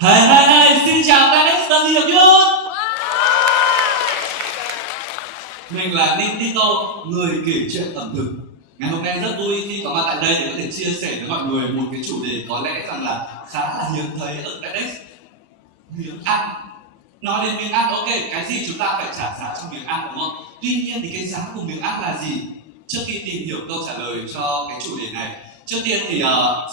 Hey, hey, hey, xin chào Dennis, tân Hiệp Nhung. Mình là Ninh Tito, người kể chuyện ẩm thực. Ngày hôm nay rất vui khi có mặt tại đây để có thể chia sẻ với mọi người một cái chủ đề có lẽ rằng là khá là hiếm thấy ở Dennis. Miếng ăn. Nói đến miếng ăn, ok, cái gì chúng ta phải trả giá cho miếng ăn đúng không? Tuy nhiên thì cái giá của miếng ăn là gì? Trước khi tìm hiểu câu trả lời cho cái chủ đề này, trước tiên thì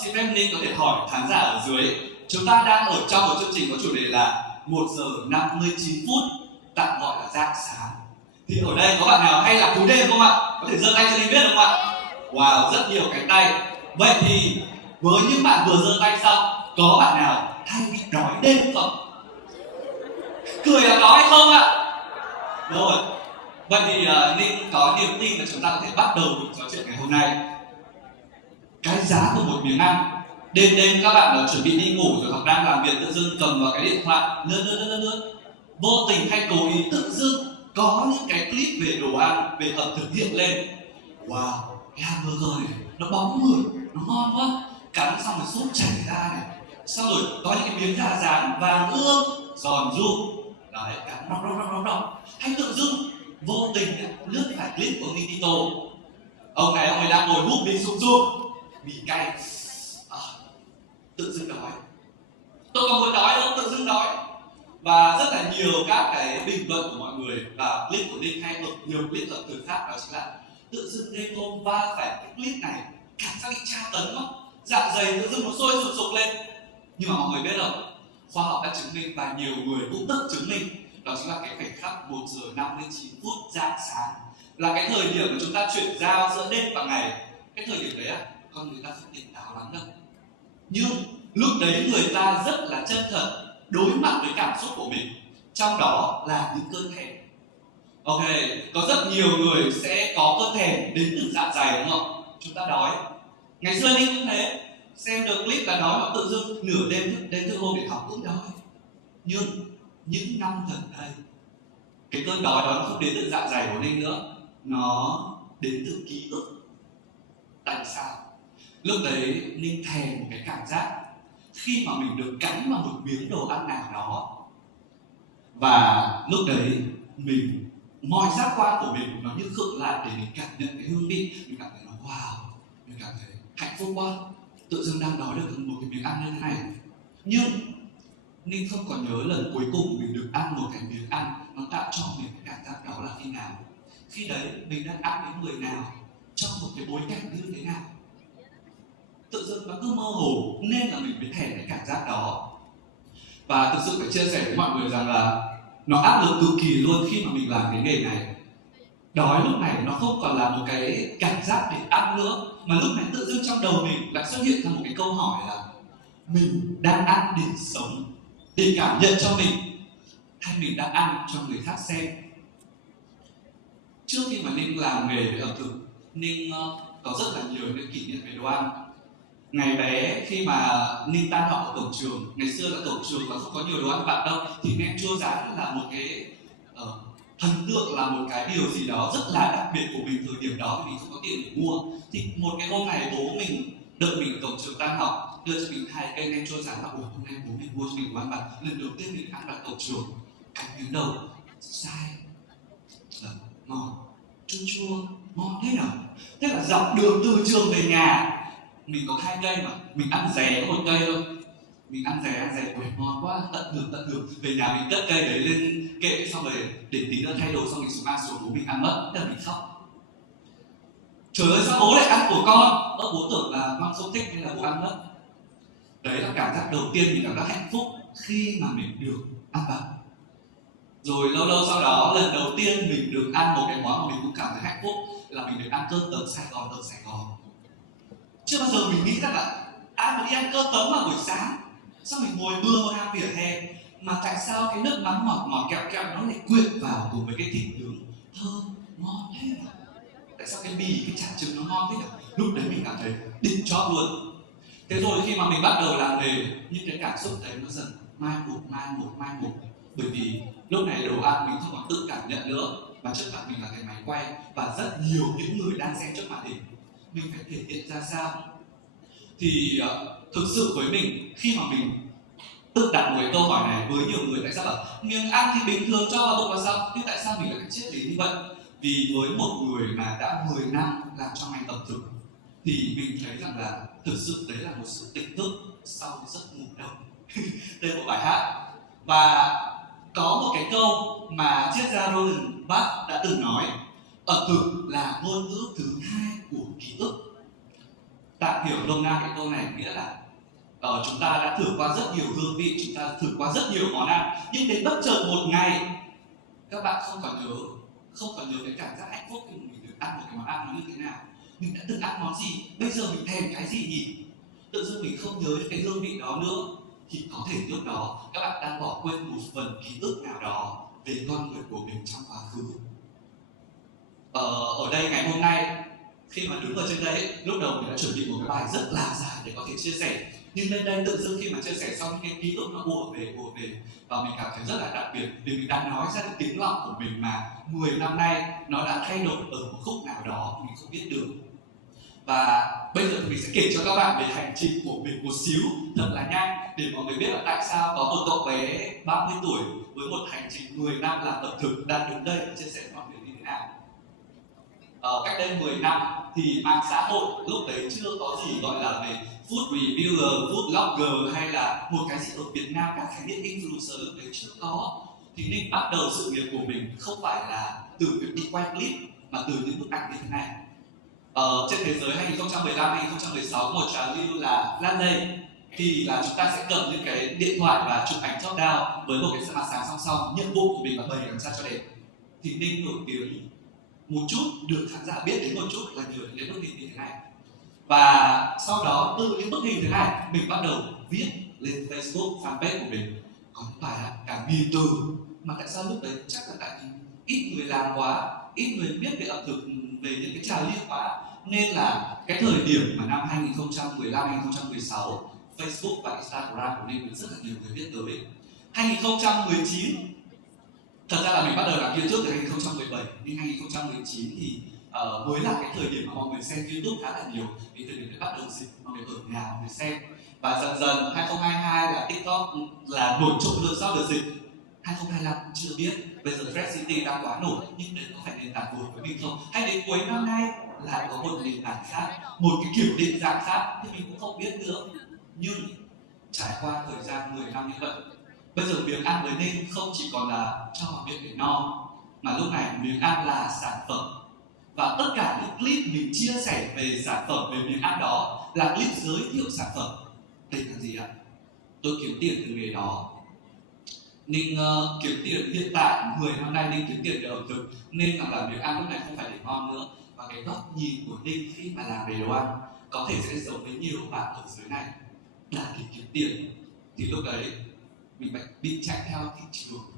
xin phép Ninh có thể hỏi khán giả ở dưới. Chúng ta đang ở trong một chương trình có chủ đề là 1 giờ 59 phút, tạm gọi là rạng sáng. Thì ở đây có bạn nào hay là cú đêm không ạ? Có thể giơ tay cho Ninh biết không ạ? Wow, rất nhiều cánh tay. Vậy thì với những bạn vừa giơ tay xong, có bạn nào hay bị đói đêm không? Cười là có hay không ạ? Rồi. Vậy thì Ninh có niềm tin là chúng ta có thể bắt đầu cuộc trò chuyện ngày hôm nay. Cái giá của một miếng ăn. Đêm đêm các bạn chuẩn bị đi ngủ rồi hoặc đang làm việc tự dưng cầm vào cái điện thoại lướt. Vô tình hay cố ý tự dưng có những cái clip về đồ ăn, về ẩm thực hiện lên. Wow, cái hamburger này nó bóng mượt, nó ngon quá. Cắn xong rồi sốt chảy ra này. Xong rồi có những cái miếng gà rán vàng ươm, giòn rụm. Đấy, cắn đọc. Hay tự dưng vô tình lướt phải clip của ông Nitito. Ông ấy đang ngồi hút mì sụp mì cay. Tự dưng đói. Tôi có muốn đói đâu, tự dưng đói. Và rất là nhiều các cái bình luận của mọi người và clip của Ninh hay được nhiều clip ẩm thực khác, đó chính là tự dưng đêm hôm va phải cái clip này cảm giác bị tra tấn quá, dạ dày tự dưng nó sôi sục lên. Nhưng mà mọi người biết không, khoa học đã chứng minh và nhiều người cũng tự chứng minh, đó chính là cái khoảnh khắc 1 giờ 59 phút rạng sáng là cái thời điểm mà chúng ta chuyển giao giữa đêm và ngày. Cái thời điểm đấy con người ta không tỉnh táo lắm đâu, nhưng lúc đấy người ta rất là chân thật đối mặt với cảm xúc của mình, trong đó là những cơn thèm. Ok, có rất nhiều người sẽ có cơn thèm đến từ dạ dày đúng không? Chúng ta đói. Ngày xưa Ninh cũng thế, xem được clip là đói mà tự dưng nửa đêm đến từ hôm để học cũng đói. Nhưng những năm gần đây, cái cơn đói đó nó không đến từ dạ dày của Ninh nữa, nó đến từ ký ức. Tại sao? Lúc đấy Ninh thèm một cái cảm giác khi mà mình được cắn vào một miếng đồ ăn nào đó, và lúc đấy mọi giác quan của mình nó như khựng lại để mình cảm nhận cái hương vị. Mình cảm thấy nó wow, mình cảm thấy hạnh phúc quá, tự dưng đang đói được một cái miếng ăn như thế này. Nhưng Ninh không còn nhớ lần cuối cùng mình được ăn một cái miếng ăn nó tạo cho mình cái cảm giác đó là khi nào. Khi đấy mình đang ăn với người nào, trong một cái bối cảnh như thế nào. Tự dưng nó cứ mơ hồ nên là mình mới thèm cái cảm giác đó. Và thực sự phải chia sẻ với mọi người rằng là nó áp lực cực kỳ luôn khi mà mình làm cái nghề này. Đói lúc này nó không còn là một cái cảm giác để ăn nữa, mà lúc này tự dưng trong đầu mình lại xuất hiện ra một cái câu hỏi là mình đang ăn để sống, để cảm nhận cho mình, hay mình đang ăn cho người khác xem. Trước khi mà Ninh làm nghề về ẩm thực, Ninh có rất là nhiều những kỷ niệm về đồ ăn. Ngày bé khi mà Ninh tan học ở cổng trường, ngày xưa là cổng trường và không có nhiều đồ ăn vặt đâu, thì nem chua rán là một cái thần tượng, là một cái điều gì đó rất là đặc biệt của mình thời điểm đó, vì mình không có tiền để mua. Thì một cái hôm này bố mình đợi mình ở cổng trường tan học, đưa cho mình 2 cây nem chua rán, và hôm nay bố mình mua cho mình đồ ăn vặt. Lần đầu tiên mình ăn vặt cổng trường, cắn miếng đầu sai ngon, chua ngon thế nào. Thế là dọc đường từ trường về nhà, mình có 2 cây mà mình ăn rẻ có 1 cây thôi. Mình ăn rẻ quẩy ngon quá, tận hưởng. Về nhà mình cất cây đấy lên kệ, xong rồi để tí nữa thay đồ, xong mình xuống bố mình ăn mất. Thế là mình khóc. Trời ơi, sao bố lại ăn của con? Bố tưởng là con không thích nên là bố ăn mất. Đấy là cảm giác đầu tiên mình cảm giác hạnh phúc khi mà mình được ăn vặt. Rồi lâu sau đó, lần đầu tiên mình được ăn một cái món mà mình cũng cảm thấy hạnh phúc là mình được ăn cơm tấm Sài Gòn ở Sài Gòn. Chưa bao giờ mình nghĩ rằng là ai mà đi ăn cơm tấm vào buổi sáng, sao mình ngồi mưa một hàng vỉa hè, mà tại sao cái nước mắm ngọt kẹo nó lại quyện vào cùng với cái thịt nướng thơm ngon thế nào? Tại sao cái bì, cái chả trứng nó ngon thế nào? Lúc đấy mình cảm thấy đỉnh chóp luôn. Thế rồi khi mà mình bắt đầu làm nghề, những cái cảm xúc đấy nó dần mai một. Bởi vì lúc này đồ ăn mình không còn tự cảm nhận nữa, và trước mặt mình là cái máy quay và rất nhiều những người đang xem trước màn hình. Mình phải thể hiện ra sao? Thì thực sự với mình, khi mà mình tự đặt một cái câu hỏi này với nhiều người, tại sao bảo miếng ăn thì bình thường cho vào bụng là sao, nhưng tại sao mình lại triết lý như vậy? Vì với một người mà đã 10 năm làm trong ngành ẩm thực thì mình thấy rằng là thực sự đấy là một sự tỉnh thức sau giấc ngủ đông. Đây là một bài hát. Và có một cái câu mà triết gia Roland Barthes đã từng nói: ẩm thực là ngôn ngữ thứ hai của ký ức. Tạm hiểu nôm na cái câu này nghĩa là chúng ta đã thử qua rất nhiều hương vị, chúng ta thử qua rất nhiều món ăn, nhưng đến bất chợt một ngày các bạn không còn nhớ cái cảm giác hạnh phúc khi mình được ăn một cái món ăn nó như thế nào, mình đã từng ăn món gì, bây giờ mình thèm cái gì nhỉ, tự dưng mình không nhớ đến cái hương vị đó nữa, thì có thể lúc đó các bạn đang bỏ quên một phần ký ức nào đó về con người của mình trong quá khứ. Ở đây ngày hôm nay khi mà đứng ở trên đây, lúc đầu mình đã chuẩn bị một cái bài rất là dài để có thể chia sẻ, nhưng lên đây tự dưng khi mà chia sẻ xong cái ký ức nó ùa về và mình cảm thấy rất là đặc biệt vì mình đang nói ra cái tiếng lòng của mình mà 10 năm nay nó đã thay đổi ở một khúc nào đó mình không biết được. Và bây giờ thì mình sẽ kể cho các bạn về hành trình của mình một xíu thật là nhanh để mọi người biết là tại sao có một cậu bé 30 tuổi với một hành trình 10 năm làm ẩm thực đang đứng đây chia sẻ với mọi người như thế nào. Cách đây 10 năm thì mạng xã hội lúc đấy chưa có gì gọi là về food reviewer, food blogger hay là một cái gì ở Việt Nam các khái niệm influencer lúc đấy chưa có. Thì Ninh bắt đầu sự nghiệp của mình không phải là từ việc đi quay clip mà từ những bức ảnh như thế này. Trên thế giới 2015, 2016 một trào lưu là Flash Day, thì là chúng ta sẽ cầm những cái điện thoại và chụp ảnh top down với một cái mặt sáng song song. Nhiệm vụ của mình là bày làm sao cho đẹp. Thì Ninh nổi tiếng một chút, được khán giả biết đến một chút là nhờ những bức hình như thế này. Và sau đó từ những bức hình thế này mình bắt đầu viết lên Facebook fanpage của mình có những bài cả 1000 từ, mà tại sao lúc đấy chắc là tại vì ít người làm quá, ít người biết về ẩm thực, về những cái trào lưu quá, nên là cái thời điểm mà năm 2015, 2016 Facebook và Instagram của mình rất là nhiều người biết tới. 2019 thật ra là mình bắt đầu làm YouTube từ 2017, nhưng 2019 thì mới là cái thời điểm mà mọi người xem YouTube khá là nhiều, thì thời điểm đấy bắt đầu dịch, mọi người ở nhà mọi người xem, và dần dần 2022 là TikTok là nổi trội hơn sau đợt dịch. 2025 chưa biết, bây giờ Thread City đang quá nổi, nhưng đấy có phải nền tảng phù với mình không? Hay đến cuối năm nay lại có một nền tảng khác, một cái kiểu định dạng khác thì mình cũng không biết nữa. Nhưng trải qua thời gian 10 năm như vậy, bây giờ miếng ăn với Ninh không chỉ còn là cho vào miệng để no, mà lúc này miếng ăn là sản phẩm. Và tất cả những clip mình chia sẻ về sản phẩm, về miếng ăn đó là clip giới thiệu sản phẩm. Đây là gì ạ? Tôi kiếm tiền từ nghề đó. Ninh kiếm tiền hiện tại 10 năm nay Ninh kiếm tiền từ ẩm thực, nên là làm miếng ăn lúc này không phải để ngon nữa. Và cái góc nhìn của Ninh khi mà làm về đồ ăn có thể sẽ giống với nhiều bạn ở dưới này là để kiếm tiền. Thì lúc đấy mình phải bị chạy theo thị trường.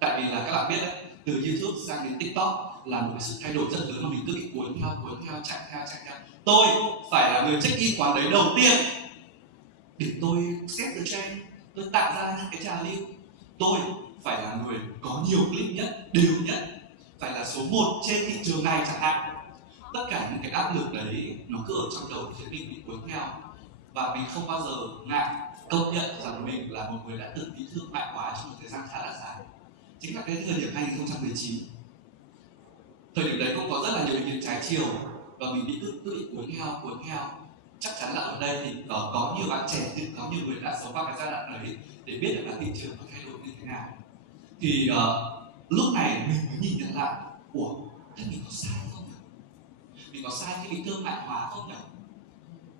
Tại vì là các bạn biết đấy, từ YouTube sang đến TikTok là một cái sự thay đổi rất lớn mà mình cứ bị cuốn theo, chạy theo. Tôi phải là người check in quán đấy đầu tiên để tôi set the trend, tôi tạo ra những cái trào lưu. Tôi phải là người có nhiều clip nhất, đều nhất, phải là số 1 trên thị trường này chẳng hạn. Tất cả những cái áp lực đấy nó cứ ở trong đầu khiến mình bị cuốn theo, và mình không bao giờ ngại công nhận rằng mình là một người đã từng bị thương mại hóa trong một thời gian khá là dài. Chính là cái thời điểm 2019. Thời điểm đấy cũng có rất là nhiều ý kiến trái chiều và mình cứ bị cuốn theo. Chắc chắn là ở đây thì có nhiều bạn trẻ, có nhiều người đã sống qua cái giai đoạn đấy để biết được là thị trường nó thay đổi như thế nào. Thì lúc này mình mới nhìn nhận lại, ủa, thế mình có sai không nhỉ? Mình có sai khi bị thương mại hóa không nhỉ?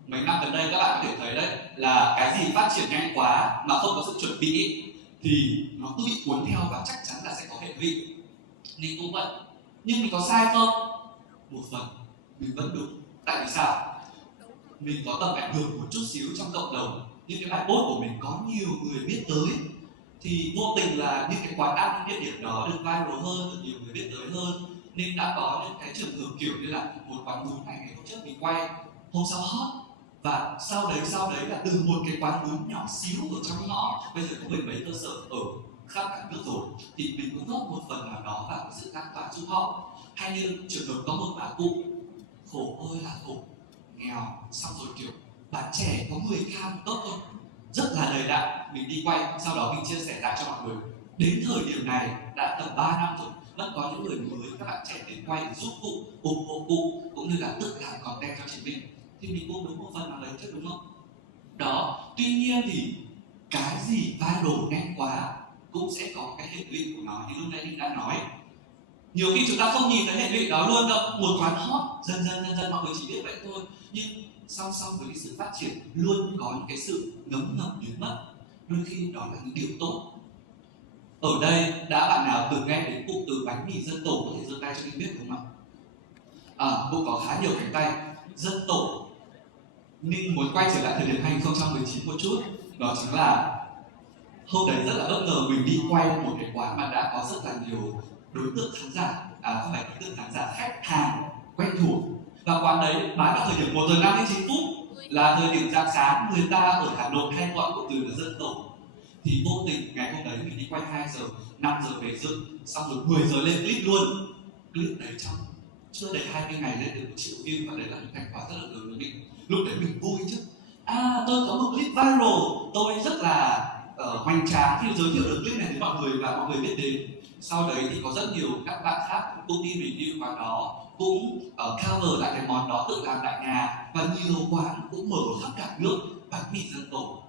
Mấy năm gần đây các bạn có thể thấy đấy, là cái gì phát triển nhanh quá mà không có sự chuẩn bị thì nó cứ bị cuốn theo và chắc chắn là sẽ có hệ lụy. Nên cũng vậy. Nhưng mình có sai không? Một phần mình vẫn đúng. Tại vì sao? Mình có tầm ảnh hưởng một chút xíu trong cộng đồng, nhưng cái bài post của mình có nhiều người biết tới, thì vô tình là những cái quán ăn, những địa điểm đó được viral hơn, được nhiều người biết tới hơn. Nên đã có những cái trường hợp kiểu như là một quán bún này ngày hôm trước mình quay, hôm sau hot, và sau đấy là từ một cái quán bún nhỏ xíu ở trong ngõ bây giờ có 10 mấy cơ sở ở khắp cả nước rồi, thì mình cũng góp một phần nào đó vào sự lan tỏa giúp họ. Hay như trường hợp có một bà cụ khổ ơi là khổ, nghèo, xong rồi kiểu bán trẻ có 10 cam tốt thôi, rất là đầy đặn, mình đi quay, sau đó mình chia sẻ lại cho mọi người. Đến thời điểm này đã tầm 3 năm rồi, vẫn có những người mới, các bạn trẻ đến quay để giúp cụ, ủng hộ cụ, cũng như là tự làm content cho chính mình. Thì mình cũng đúng một phần nào đấy chứ, đúng không? Đó, tuy nhiên thì cái gì viral nhanh quá cũng sẽ có cái hệ lụy của nó, như lúc nãy mình đã nói. Nhiều khi chúng ta không nhìn thấy hệ lụy đó luôn đâu. Một quán hot dần dần mọi người chỉ biết vậy thôi, nhưng song song với cái sự phát triển luôn có những cái sự ngấm ngầm biến mất, đôi khi đó là những điều tốt. Ở đây đã bạn nào từng nghe đến cụm từ bánh mì dân tổ có thể giơ tay cho mình biết đúng không ạ? Cũng có khá nhiều cánh tay. Dân tổ, Ninh muốn quay trở lại thời điểm 2019 một chút. Đó chính là hôm đấy rất là bất ngờ, mình đi quay một cái quán mà đã có rất là nhiều đối tượng khán giả, không phải đối tượng khán giả, khách hàng quen thuộc. Và quán đấy bán vào thời điểm 1 giờ 59 phút, là thời điểm rạng sáng, người ta ở Hà Nội hay gọi cụm từ là dân tổ. Thì vô tình ngày hôm đấy mình đi quay 2 giờ, 5 giờ về dựng, xong rồi 10 giờ lên clip luôn. Clip đấy trong chưa đầy 20 ngày lên được 1 triệu view, và đấy là một thành quả rất là lớn với mình. Lúc đấy mình vui chứ. Tôi có một clip viral, tôi rất là hoành tráng khi giới thiệu được clip này đến mọi người và mọi người biết đến. Sau đấy thì có rất nhiều các bạn khác cũng đi review quán đó, cũng cover lại cái món đó, tự làm tại nhà, và nhiều quán cũng mở khắp cả nước bánh mì dân tổ.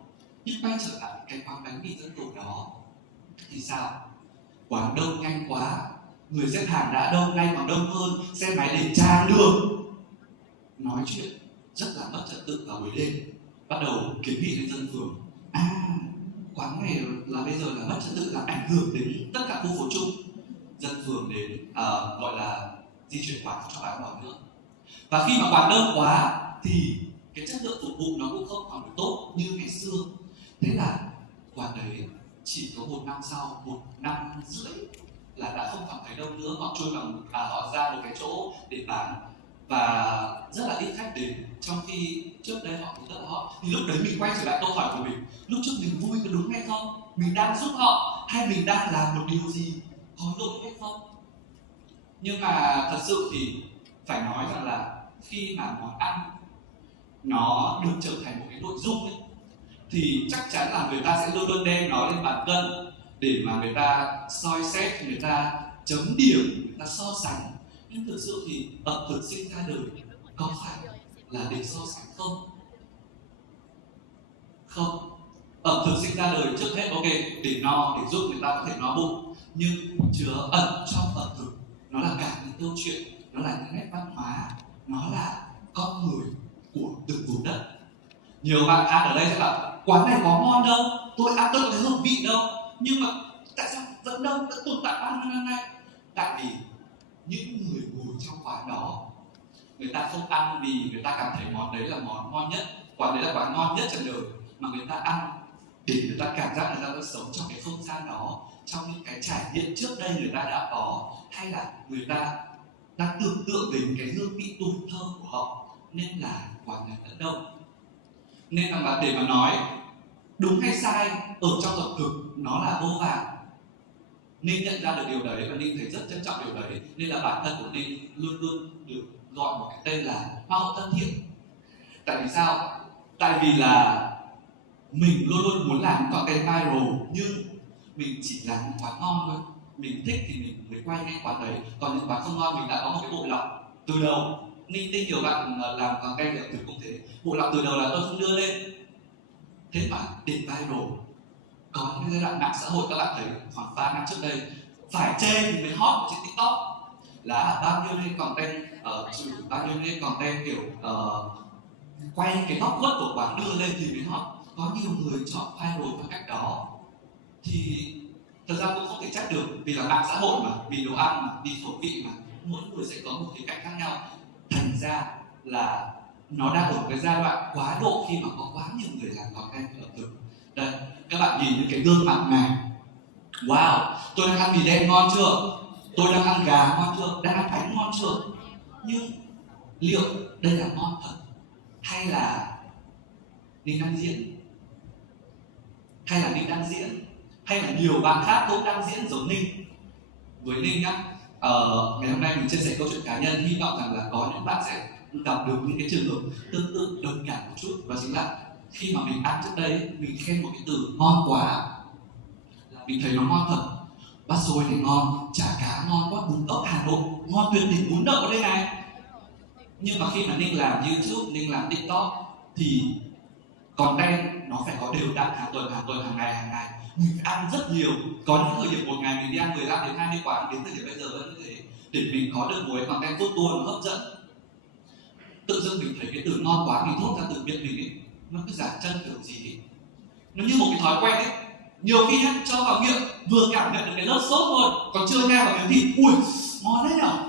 Nhưng quay trở lại cái quán bánh mì dân tổ đó thì sao? Quán đông nhanh quá, người xếp hàng đã đông, nay còn đông hơn, xe máy để tràn đường. Nói chuyện rất là mất trật tự vào buổi đêm, bắt đầu kiến nghị lên dân phường. Quán này là bây giờ là mất trật tự, làm ảnh hưởng đến tất cả khu phố chung. Dân phường đến gọi là di chuyển quán cho bạn đó nữa. Và khi mà quán đông quá thì cái chất lượng phục vụ nó cũng không còn được tốt như ngày xưa. Thế là quán đấy chỉ có 1 năm sau, 1 năm rưỡi là đã không còn thấy đông nữa. Họ chui vào, họ ra một cái chỗ để bán và rất là ít khách đến, trong khi trước đây họ cũng rất là hot. Thì lúc đấy mình quay trở lại câu hỏi của mình, lúc trước mình vui có đúng hay không? Mình đang giúp họ hay mình đang làm một điều gì có lỗi hay không? Nhưng mà thật sự thì phải nói rằng là khi mà món ăn nó được trở thành một cái nội dung ấy, thì chắc chắn là người ta sẽ luôn luôn đem nó lên bàn cân để mà người ta soi xét, người ta chấm điểm, người ta so sánh. Nhưng thực sự thì ẩm thực sinh ra đời có phải là để so sánh không? Không. Ẩm thực sinh ra đời trước hết ok để no, để giúp người ta có thể no bụng, nhưng chứa ẩn trong ẩm thực nó là cả những câu chuyện, nó là những nét văn hóa, nó là con người của từng vùng đất. Nhiều bạn ăn ở đây sẽ bảo quán này có ngon đâu, tôi ăn tôi thấy hợp vị đâu, nhưng mà tại sao vẫn đông, vẫn tồn tại 3 năm nay? Tại vì những người ngồi trong quán đó, người ta không ăn vì người ta cảm thấy món đấy là món ngon nhất, quán đấy là quán ngon nhất trên đời, mà người ta ăn để người ta cảm giác người ta đang sống trong cái không gian đó, trong những cái trải nghiệm trước đây người ta đã có, hay là người ta đang tưởng tượng về những cái hương vị tuổi thơ của họ, nên là quán này vẫn đông. Nên là để mà nói đúng hay sai ở trong ẩm thực nó là vô vàn. Ninh nhận ra được điều đấy và Ninh thấy rất trân trọng điều đấy, nên là bản thân của Ninh luôn luôn được gọi một cái tên là hoa hậu thân thiện. Tại vì sao? Tại vì là mình luôn luôn muốn làm những content viral, nhưng mình chỉ làm những quán ngon thôi. Mình thích thì mình mới quay ngay quán đấy, còn những quán không ngon mình đã có một cái bộ lọc từ đầu. Ninh tin nhiều bạn làm content ẩm thực cũng thế, bộ lọc từ đầu là tôi không đưa lên. Thế mà để viral, có những giai đoạn mạng xã hội các bạn thấy khoảng 3 năm trước đây phải chê thì mới hot trên TikTok là bao nhiêu lên content bao nhiêu lên content kiểu quay cái góc khuất của quán đưa lên thì mới hot. Có nhiều người chọn viral theo cách đó thì thật ra cũng không thể trách được, vì là mạng xã hội mà, vì đồ ăn mà, vì khẩu vị mà, mỗi người sẽ có một cái cạnh khác nhau. Thành ra là nó đang ở cái giai đoạn quá độ khi mà có quá nhiều người làm content ẩm thực. Đây, các bạn nhìn những cái gương mặt này. Wow, tôi đang ăn mì đen ngon chưa? Tôi đang ăn gà ngon chưa? Đang ăn bánh ngon chưa? Nhưng liệu đây là ngon thật? Hay là Ninh đang diễn? Hay là Ninh đang diễn? Hay là nhiều bạn khác cũng đang diễn giống Ninh? Với Ninh nhá, ngày hôm nay mình chia sẻ câu chuyện cá nhân, hy vọng rằng là có những bạn sẽ gặp được những cái trường hợp tương tự đồng cảm một chút, và chính là Khi mà mình ăn trước đây, mình khen một cái từ ngon quá là mình thấy nó ngon thật. Bát xôi này ngon, chả cá ngon quá, bún ốc Hà Nội ngon tuyệt đỉnh, bún đậu ở đây này. Nhưng mà khi mà Ninh làm YouTube, Ninh làm TikTok thì content nó phải có đều đặn, hàng tuần, hàng ngày. Mình phải ăn rất nhiều. Có những thời điểm một ngày mình đi ăn 15 đến 20 quán, đến thời điểm bây giờ vẫn như thế, để mình có được một cái content tốt tuôn hấp dẫn. Tự dưng mình thấy cái từ ngon quá mình thốt ra từ miệng mình ấy, nó cứ giả chân kiểu gì ấy. Nó như một cái thói quen ấy. Nhiều khi ấy, cho vào miệng vừa cảm nhận được cái lớp sốt thôi, còn chưa nghe vào miếng thịt, ui ngon đấy nhở.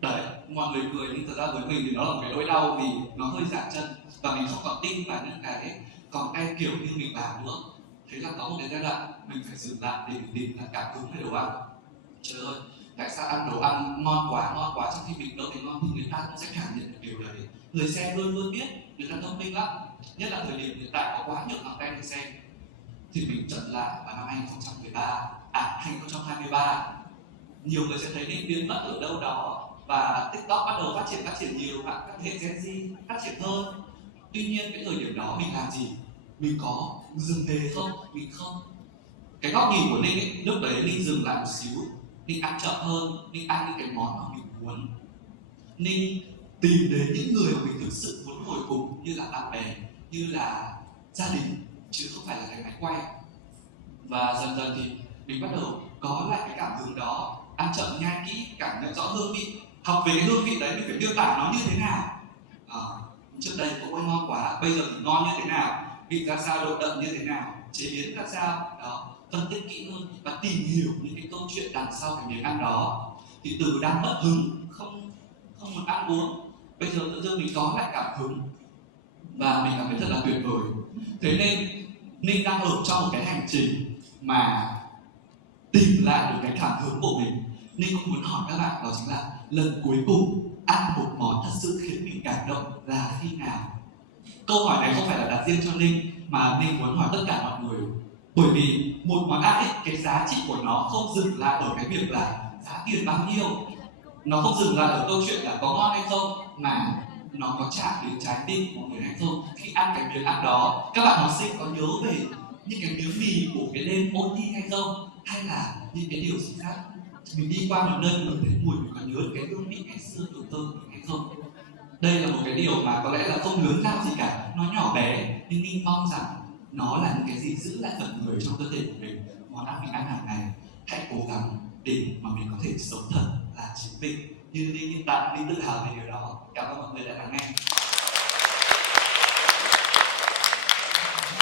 Đấy, mọi người cười nhưng thật ra với mình thì nó là một cái nỗi đau vì nó hơi giả chân và mình không còn tin vào những cái content kiểu như mình làm nữa. Thế là có một cái giai đoạn mình phải dừng lại để mình tìm lại cảm hứng về đồ ăn. Trời ơi, tại sao ăn đồ ăn ngon quá trong khi mình đâu thấy ngon thì người ta cũng sẽ cảm nhận được điều đấy. Người xem luôn luôn biết, người ta thông minh lắm. Nhất là thời điểm hiện tại có quá nhiều content để xem. Thì mình chậm lại vào năm 2023. Nhiều người sẽ thấy Ninh biến mất ở đâu đó và TikTok bắt đầu phát triển nhiều, bạn các thế hệ Gen Z phát triển hơn. Tuy nhiên cái thời điểm đó mình làm gì? Mình có dừng nghề không? Mình không. Cái góc nhìn của Ninh ấy, lúc đấy Ninh dừng lại một xíu, Ninh ăn chậm hơn, Ninh ăn những cái món mà mình muốn. Ninh tìm đến những người mà mình thực sự muốn ngồi cùng, như là bạn bè, như là gia đình, chứ không phải là cái máy quay. Và dần dần thì mình bắt đầu có lại cái cảm hứng đó, ăn chậm nhai kỹ, cảm nhận rõ hương vị, học về cái hương vị đấy mình phải miêu tả nó như thế nào. Trước đây cũng ôi ngon quá, bây giờ thì ngon như thế nào, vị ra sao, độ đậm như thế nào, chế biến ra sao đó, phân tích kỹ hơn và tìm hiểu những cái câu chuyện đằng sau cái miếng ăn đó. Thì từ đang mất hứng, không muốn ăn uống, bây giờ tự dưng mình có lại cảm hứng và mình cảm thấy rất là tuyệt vời. Thế nên Ninh đang ở trong một cái hành trình mà tìm lại được cái cảm hứng của mình. Ninh cũng muốn hỏi các bạn đó chính là lần cuối cùng ăn một món thật sự khiến mình cảm động là khi nào? Câu hỏi này không phải là đặt riêng cho Ninh mà Ninh muốn hỏi tất cả mọi người. Bởi vì một món ăn ấy, cái giá trị của nó không dừng lại ở cái việc là giá tiền bao nhiêu, nó không dừng lại ở câu chuyện là có ngon hay không, mà nó có chạm đến trái tim của người hay không. Khi ăn cái miếng ăn đó, các bạn học sinh có nhớ về những cái miếng mì của cái đêm ôn thi hay không, hay là những cái điều gì khác. Mình đi qua một nơi mình thấy mùi, mình còn nhớ cái hương vị ngày xưa tuổi thơ mình hay không. Đây là một cái điều mà có lẽ là không lớn lao gì cả, nó nhỏ bé, nhưng mình mong rằng nó là những cái gì giữ lại phần người trong cơ thể của mình. Món ăn mình ăn hàng ngày, hãy cố gắng để mà mình có thể sống thật là chính mình. Như Linh hiện tại, Linh tự hào về điều đó. Cảm ơn mọi người đã lắng nghe.